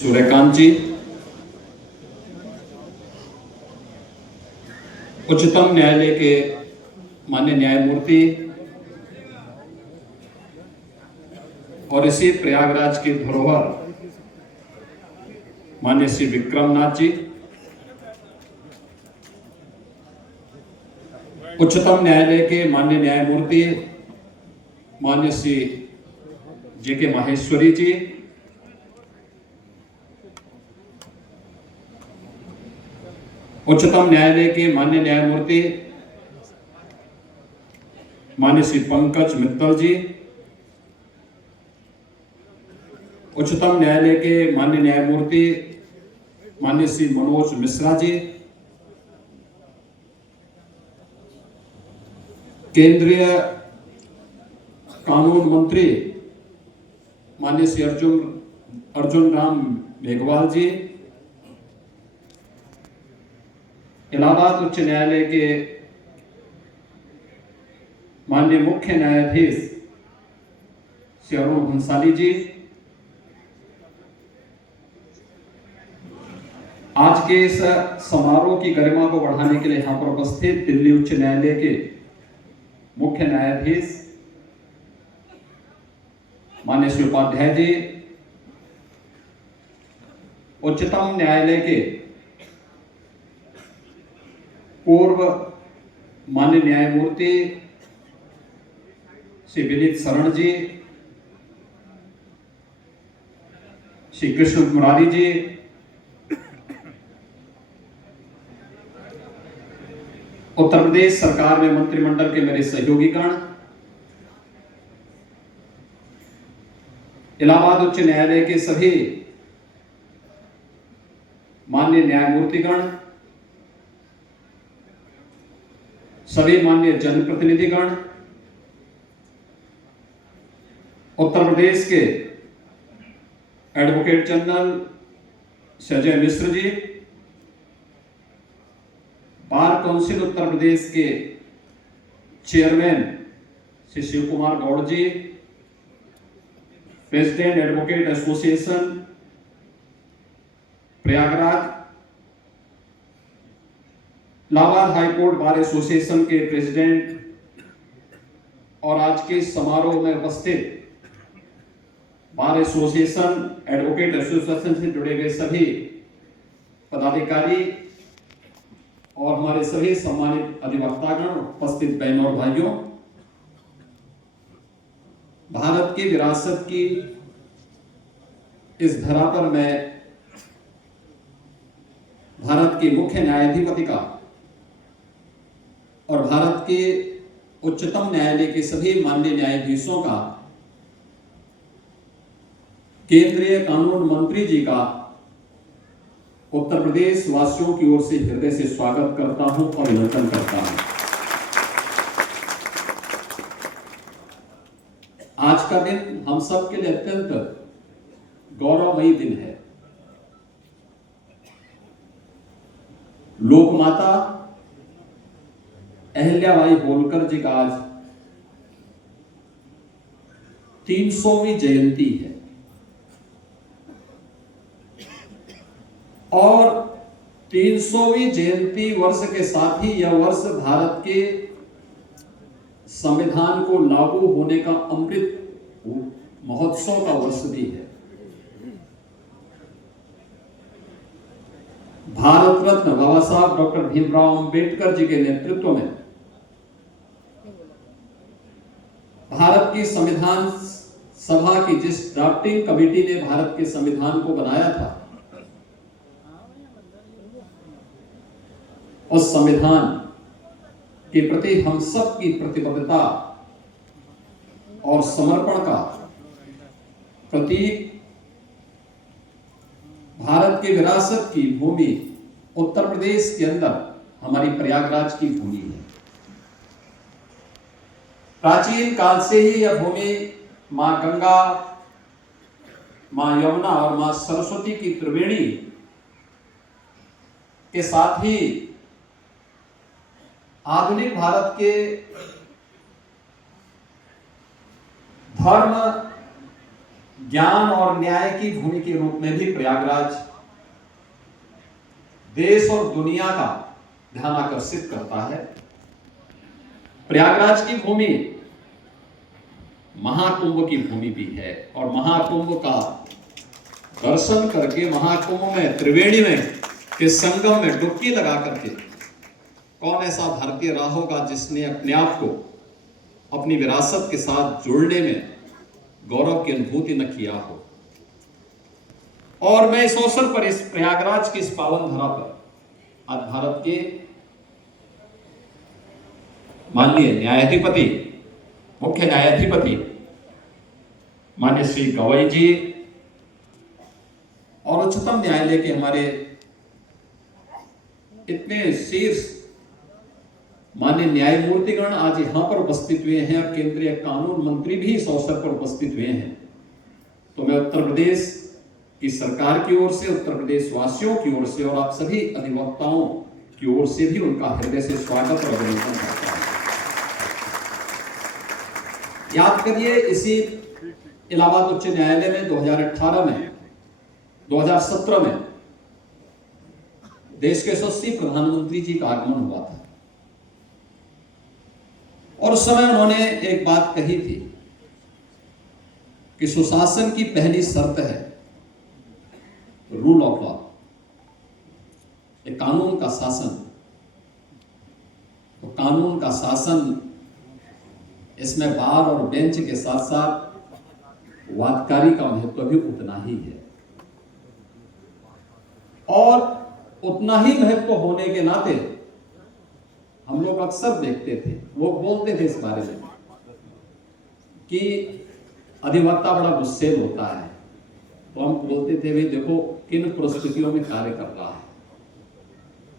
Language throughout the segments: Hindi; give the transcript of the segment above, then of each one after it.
सूर्यकांत जी, उच्चतम न्यायालय के माननीय न्यायमूर्ति और इसी प्रयागराज की धरोहर माननीय श्री विक्रमनाथ जी, उच्चतम न्यायालय के माननीय न्यायमूर्ति माननीय श्री जे.के. माहेश्वरी जी, उच्चतम न्यायालय के माननीय न्यायमूर्ति माननीय श्री पंकज मित्तल जी, उच्चतम न्यायालय के माननीय न्यायमूर्ति माननीय श्री मनोज मिश्रा जी, केंद्रीय कानून मंत्री माननीय श्री अर्जुन राम मेघवाल जी, इलाहाबाद उच्च न्यायालय के माननीय मुख्य न्यायाधीश श्री अरुण भंसाली जी, आज के इस समारोह की गरिमा को बढ़ाने के लिए यहां पर उपस्थित दिल्ली उच्च न्यायालय के मुख्य न्यायाधीश माननीय श्री उपाध्याय जी, उच्चतम न्यायालय के पूर्व माननीय न्यायमूर्ति श्री विनीत शरण जी, श्री कृष्ण मुरारी जी, उत्तर प्रदेश सरकार में मंत्रिमंडल के मेरे सहयोगीगण, इलाहाबाद उच्च न्यायालय के सभी माननीय न्यायमूर्तिगण, सभी माननीय जनप्रतिनिधिगण, उत्तर प्रदेश के advocate general Ajay Mishra ji, bar council Uttar Pradesh के chairman Shri Shiv Kumar Gaur ji, president advocate association Prayagraj, Allahabad high court bar association के प्रेसिडेंट और आज के समारोह में उपस्थित बार एसोसिएशन एडवोकेट एसोसिएशन से जुड़े हुए सभी पदाधिकारी और हमारे सभी सम्मानित अधिवक्तागण, उपस्थित बहनों और भाइयों, भारत की विरासत की इस धरा पर मैं भारत के मुख्य न्यायाधिपति का और भारत के उच्चतम न्यायालय के सभी माननीय न्यायाधीशों का, केंद्रीय कानून मंत्री जी का उत्तर प्रदेश वासियों की ओर से हृदय से स्वागत करता हूं और अभिनंदन करता हूं। आज का दिन हम सब के लिए अत्यंत गौरवमयी दिन है। लोकमाता अहिल्याबाई होलकर जी का आज 300वीं जयंती है और 300वीं जयंती वर्ष के साथ ही यह वर्ष भारत के संविधान को लागू होने का अमृत महोत्सव का वर्ष भी है। भारत रत्न बाबा साहब डॉक्टर भीमराव अंबेडकर जी के नेतृत्व में भारत की संविधान सभा की जिस ड्राफ्टिंग कमेटी ने भारत के संविधान को बनाया था, उस संविधान के प्रति हम सब की प्रतिबद्धता और समर्पण का प्रतीक भारत की विरासत की भूमि उत्तर प्रदेश के अंदर हमारी प्रयागराज की भूमि है। प्राचीन काल से ही यह भूमि मां गंगा, मां यमुना और मां सरस्वती की त्रिवेणी के साथ ही आधुनिक भारत के धर्म, ज्ञान और न्याय की भूमि के रूप में भी प्रयागराज देश और दुनिया का ध्यान आकर्षित करता है। प्रयागराज की भूमि महाकुंभ की भूमि भी है और महाकुंभ का दर्शन करके महाकुंभ में त्रिवेणी में के संगम में डुबकी लगा करके कौन ऐसा भारतीय रहा होगा जिसने अपने आप को अपनी विरासत के साथ जुड़ने में गौरव की अनुभूति न किया हो। और मैं इस अवसर पर, इस प्रयागराज की इस पावन धरा पर आज भारत के माननीय न्यायाधिपति, मुख्य न्यायाधिपति माननीय श्री गवई जी और उच्चतम न्यायालय के हमारे इतने शीर्ष माननीय न्यायमूर्तिगण आज यहां पर उपस्थित हुए हैं और केंद्रीय कानून मंत्री भी इस अवसर पर उपस्थित हुए हैं। तो मैं उत्तर प्रदेश की सरकार की ओर से, उत्तर प्रदेश वासियों की ओर से और आप सभी अधिवक्ताओं की ओर से भी उनका हृदय से स्वागत और अभिनंदन करता हूं। याद करिए, इसी इलाहाबाद उच्च न्यायालय में 2018 में 2017 में देश के यशस्वी प्रधानमंत्री जी का आगमन हुआ था और उस समय उन्होंने एक बात कही थी कि सुशासन की पहली शर्त है रूल ऑफ लॉ, एक कानून का शासन। तो कानून का शासन, इसमें बार और बेंच के साथ साथ वादकारी का महत्व भी उतना ही है और उतना ही महत्व होने के नाते हम लोग अक्सर देखते थे, लोग बोलते थे इस बारे में कि अधिवक्ता बड़ा गुस्सेल होता है। तो हम बोलते थे भाई देखो किन परिस्थितियों में कार्य कर रहा है,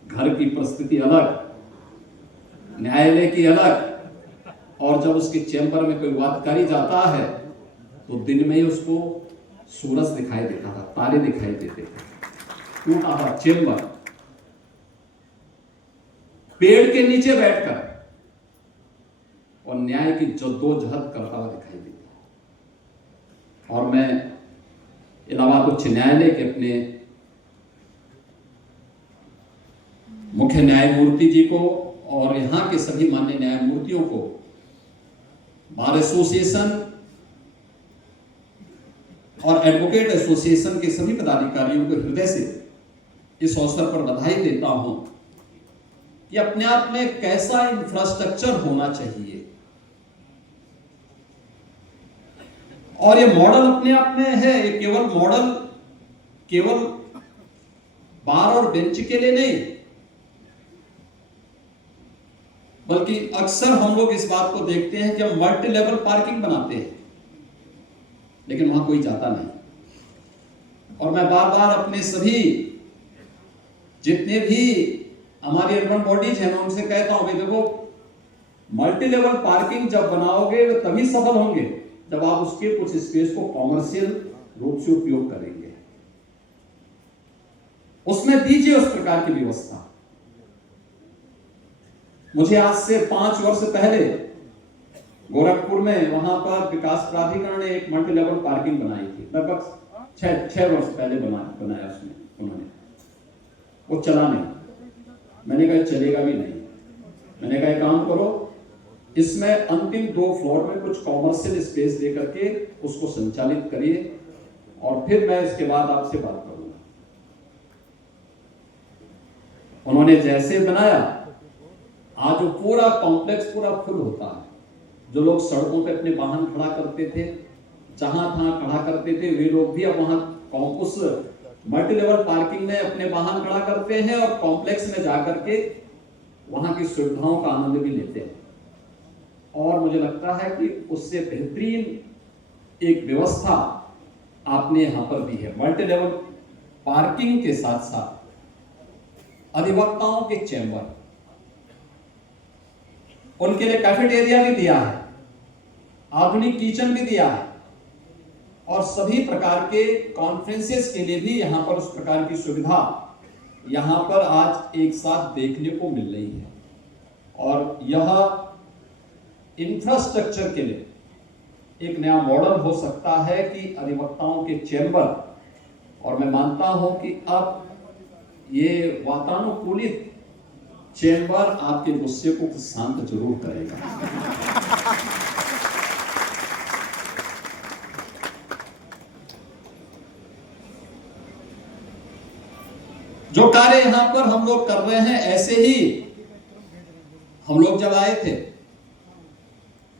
घर की परिस्थिति अलग, न्यायालय की अलग, और जब उसके चैम्बर में कोई वादकारी जाता है तो दिन में ही उसको सूरज दिखाई देता था, तारे दिखाई देते थे, टूटा था चैम्बर, पेड़ के नीचे बैठकर और न्याय की जद्दोजहद करता हुआ दिखाई देता। और मैं इलाहाबाद उच्च न्यायालय के अपने मुख्य न्यायमूर्ति जी को और यहाँ के सभी माननीय न्यायमूर्तियों को, बार एसोसिएशन और एडवोकेट एसोसिएशन के सभी पदाधिकारियों को हृदय से इस अवसर पर बधाई देता हूं कि अपने आप में कैसा इंफ्रास्ट्रक्चर होना चाहिए और ये मॉडल अपने आप में है। ये केवल मॉडल केवल बार और बेंच के लिए नहीं, बल्कि अक्सर हम लोग इस बात को देखते हैं कि हम मल्टी लेवल पार्किंग बनाते हैं लेकिन वहां कोई जाता नहीं। और मैं बार बार अपने सभी जितने भी हमारी अर्बन बॉडीज हैं, मैं उनसे कहता हूं भाई देखो, मल्टी लेवल पार्किंग जब बनाओगे तो तभी सफल होंगे जब आप उसके कुछ स्पेस को कॉमर्शियल रूप से उपयोग करेंगे, उसमें दीजिए उस प्रकार की व्यवस्था। मुझे आज से 5 वर्ष पहले गोरखपुर में वहां पर विकास प्राधिकरण ने एक मल्टी लेवल पार्किंग बनाई थी, लगभग 6 वर्ष पहले बनाया उसमें उन्होंने, वो चला नहीं। मैंने कहा चलेगा भी नहीं। मैंने कहा काम करो, इसमें अंतिम 2 फ्लोर में कुछ कॉमर्शियल स्पेस दे करके उसको संचालित करिए और फिर मैं इसके बाद आपसे बात करूंगा। उन्होंने जैसे बनाया, आज वो पूरा कॉम्प्लेक्स पूरा फुल होता है। जो लोग सड़कों पे अपने वाहन खड़ा करते थे, जहां तहां खड़ा करते थे, वे लोग भी अब वहां उस मल्टी लेवल पार्किंग में अपने वाहन खड़ा करते हैं और कॉम्प्लेक्स में जाकर के वहां की सुविधाओं का आनंद भी लेते हैं। और मुझे लगता है कि उससे बेहतरीन एक व्यवस्था आपने यहां पर दी है। मल्टी लेवल पार्किंग के साथ साथ अधिवक्ताओं के चैम्बर, उनके लिए कैफेटेरिया भी दिया है, आधुनिक किचन भी दिया है और सभी प्रकार के कॉन्फ्रेंसेस के लिए भी यहां पर उस प्रकार की सुविधा यहां पर आज एक साथ देखने को मिल रही है। और यह इंफ्रास्ट्रक्चर के लिए एक नया मॉडल हो सकता है कि अधिवक्ताओं के चैम्बर, और मैं मानता हूं कि अब ये वातानुकूलित चैम्बर आपके गुस्से को कुछ शांत जरूर करेगा। जो कार्य यहां पर हम लोग कर रहे हैं, ऐसे ही हम लोग जब आए थे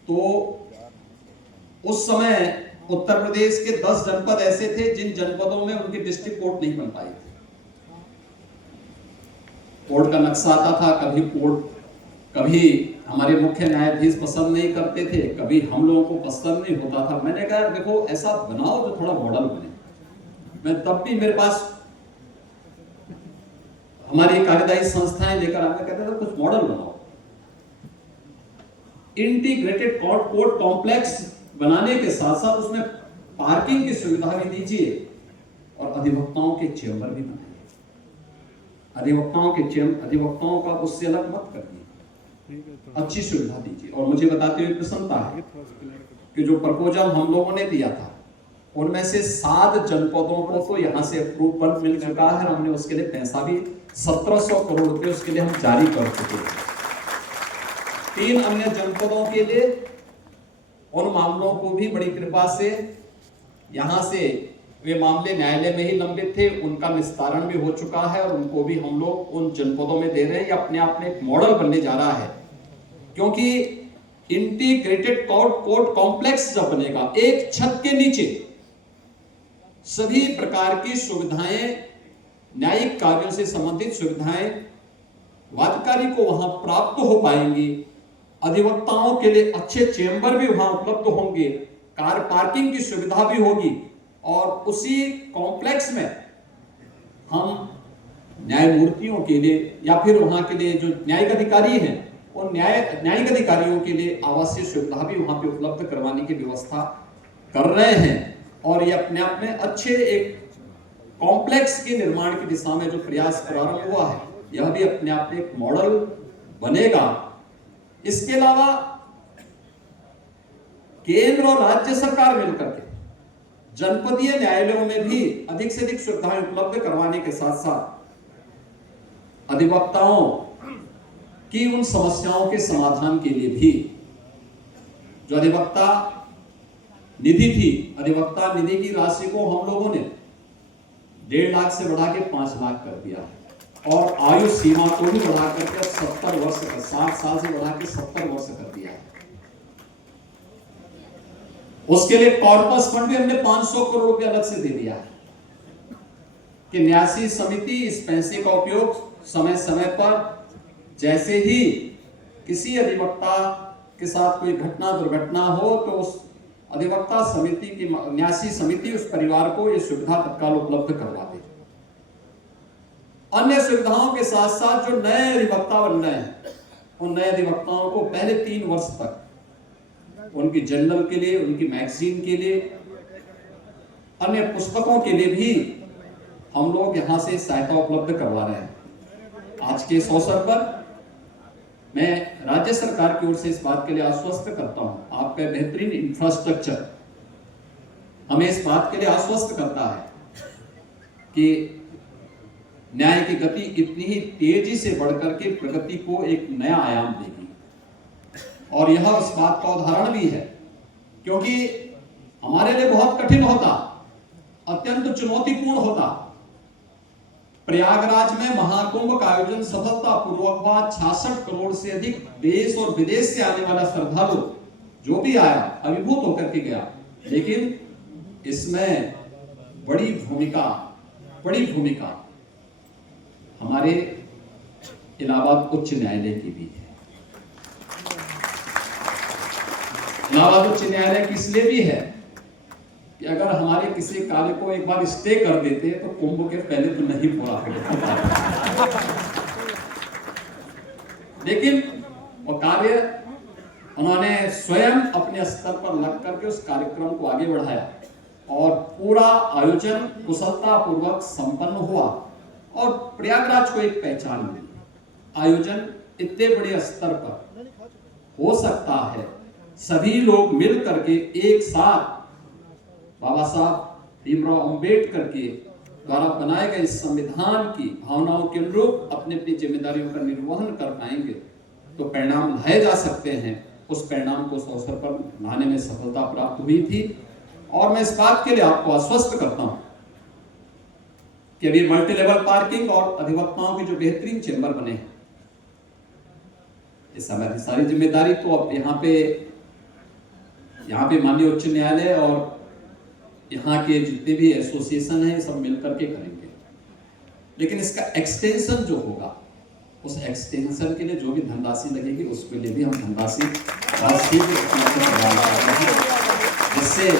तो उस समय उत्तर प्रदेश के 10 जनपद ऐसे थे जिन जनपदों में उनकी डिस्ट्रिक्ट कोर्ट नहीं बन पाई थी। कोर्ट का नक्शा आता था, कभी हमारे मुख्य न्यायाधीश पसंद नहीं करते थे, कभी हम लोगों को पसंद नहीं होता था। मैंने कहा देखो ऐसा बनाओ जो थोड़ा मॉडल बने। मैं तब भी मेरे पास हमारी कार्यदायी संस्थाएं लेकर आकर कहते थे कुछ मॉडल बनाओ, इंटीग्रेटेड कोर्ट कॉम्प्लेक्स बनाने के साथ साथ उसमें पार्किंग की सुविधा भी दीजिए और अधिवक्ताओं के चैम्बर भी बनाइए। अधिवक्ताओं का उससे अलग मत करिए, अच्छी सुविधा दीजिए। और मुझे बताते हुए प्रसन्नता है कि जो प्रपोजल हम लोगों ने दिया था उनमें से 7 जनपदों को तो यहां से अप्रूवल मिल चुका है और हमने उसके लिए पैसा भी 1700 करोड़ रुपए उसके लिए हम जारी कर चुके हैं। 3 अन्य जनपदों के लिए उन मामलों को भी बड़ी कृपा से यहां से, वे मामले न्यायालय में ही लंबित थे, उनका निस्तारण भी हो चुका है और उनको भी हम लोग उन जनपदों में दे रहे हैं। ये अपने आप में एक मॉडल बनने जा रहा है, क्योंकि इंटीग्रेटेड कोर्ट कॉम्प्लेक्स जब बनेगा, एक छत के नीचे सभी प्रकार की सुविधाएं, न्यायिक कार्यों से संबंधित सुविधाएं वादकारी को वहां प्राप्त हो पाएंगी। अधिवक्ताओं के लिए अच्छे चैम्बर भी वहां उपलब्ध होंगे, कार पार्किंग की सुविधा भी होगी और उसी कॉम्प्लेक्स में हम न्यायमूर्तियों के लिए या फिर वहां के लिए जो न्यायिक अधिकारी हैं उन न्यायिक अधिकारियों के लिए आवासीय सुविधा भी वहां पे उपलब्ध करवाने की व्यवस्था कर रहे हैं। और ये अपने आप में अच्छे एक कॉम्प्लेक्स के निर्माण की दिशा में जो प्रयास प्रारंभ हुआ है, यह भी अपने आप में एक मॉडल बनेगा। इसके अलावा केंद्र और राज्य सरकार मिलकर के जनपदीय न्यायालयों में भी अधिक से अधिक सुविधाएं उपलब्ध करवाने के साथ साथ अधिवक्ताओं की उन समस्याओं के समाधान के लिए भी जो अधिवक्ता निधि थी, अधिवक्ता निधि की राशि को हम लोगों ने 1.5 लाख से बढ़ा के 5 लाख कर दिया है और आयु सीमा को भी बढ़ा करके 70 वर्ष, 60 साल से बढ़ा के 70 वर्ष कर दिया है। उसके लिए कॉर्पस फंड भी हमने 500 करोड़ रुपए अलग से दे दिया है कि न्यासी समिति इस पैसे का उपयोग समय समय पर, जैसे ही किसी अधिवक्ता के साथ कोई घटना दुर्घटना हो तो उस अधिवक्ता समिति की, न्यासी समिति उस परिवार को यह सुविधा तत्काल उपलब्ध करवा दे। अन्य सुविधाओं के साथ साथ जो नए अधिवक्ता बन रहे हैं उन नए अधिवक्ताओं को पहले 3 वर्ष तक उनकी जर्नल के लिए, उनकी मैगजीन के लिए, अन्य पुस्तकों के लिए भी हम लोग यहां से सहायता उपलब्ध करवा रहे हैं। आज के इस अवसर पर मैं राज्य सरकार की ओर से इस बात के लिए आश्वस्त करता हूं, आपका बेहतरीन इंफ्रास्ट्रक्चर हमें इस बात के लिए आश्वस्त करता है कि न्याय की गति इतनी ही तेजी से बढ़कर के प्रगति को एक नया आयाम देगी। और यह इस बात का उदाहरण भी है, क्योंकि हमारे लिए बहुत कठिन होता, अत्यंत चुनौतीपूर्ण होता। प्रयागराज में महाकुंभ का आयोजन सफलतापूर्वक हुआ। 66 करोड़ से अधिक देश और विदेश से आने वाला श्रद्धालु जो भी आया अभिभूत होकर के गया। लेकिन इसमें बड़ी भूमिका हमारे इलाहाबाद उच्च न्यायालय की भी है। इलाहाबाद उच्च न्यायालय की इसलिए भी है कि अगर हमारे किसी कार्य को एक बार स्टे कर देते तो कुंभ के पहले तो नहीं पूरा होता, लेकिन वो कार्य उन्होंने स्वयं अपने स्तर पर लग करके उस कार्यक्रम को आगे बढ़ाया और पूरा आयोजन कुशलता पूर्वक संपन्न हुआ और प्रयागराज को एक पहचान मिली। आयोजन इतने बड़े स्तर पर हो सकता है सभी लोग मिल करके एक साथ बाबा साहब भीमराव अंबेडकर के द्वारा बनाए गए संविधान की भावनाओं के अनुरूप अपनी अपनी जिम्मेदारियों का निर्वहन कर पाएंगे तो परिणाम लाए जा सकते हैं। उस परिणाम को उस अवसर पर लाने में सफलता प्राप्त हुई थी और मैं इस बात के लिए आपको आश्वस्त करता हूं कि अभी मल्टी लेवल पार्किंग और अधिवक्ताओं के जो बेहतरीन चेंबर बने हैं, इस समय सारी जिम्मेदारी तो अब यहाँ पे माननीय उच्च न्यायालय और यहाँ के जितने भी एसोसिएशन हैं सब मिलकर के करेंगे। लेकिन इसका एक्सटेंशन जो होगा, उस एक्सटेंशन के लिए जो भी धनराशि लगेगी उसके लिए भी हम धनराशि जिससे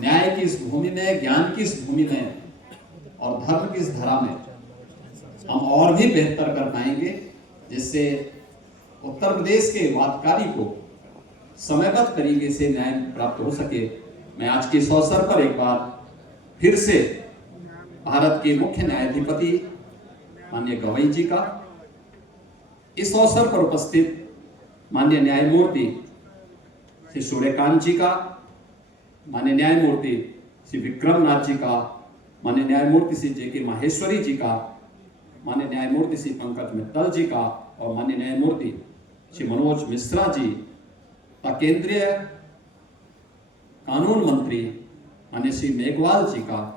न्याय की इस भूमि में, ज्ञान की इस भूमि में और धर्म की इस धरा में हम और भी बेहतर कर पाएंगे, जिससे उत्तर प्रदेश के वादकारी को समयबद्ध तरीके से न्याय प्राप्त हो सके। मैं आज के इस अवसर पर एक बार फिर से भारत के मुख्य न्यायाधिपति माननीय गवई जी का, इस अवसर पर उपस्थित माननीय न्यायमूर्ति श्री सूर्यकांत जी का, माननीय न्यायमूर्ति श्री विक्रम नाथ जी का, माननीय न्यायमूर्ति श्री जे.के. माहेश्वरी जी का, माननीय न्यायमूर्ति श्री पंकज मित्तल जी का और माननीय न्यायमूर्ति श्री मनोज मिश्रा जी का, केंद्रीय कानून मंत्री माननीय श्री मेघवाल जी का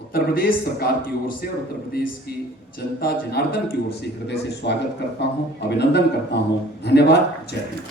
उत्तर प्रदेश सरकार की ओर से और उत्तर प्रदेश की जनता जनार्दन की ओर से हृदय से स्वागत करता हूं, अभिनंदन करता हूं। धन्यवाद। जय हिंद।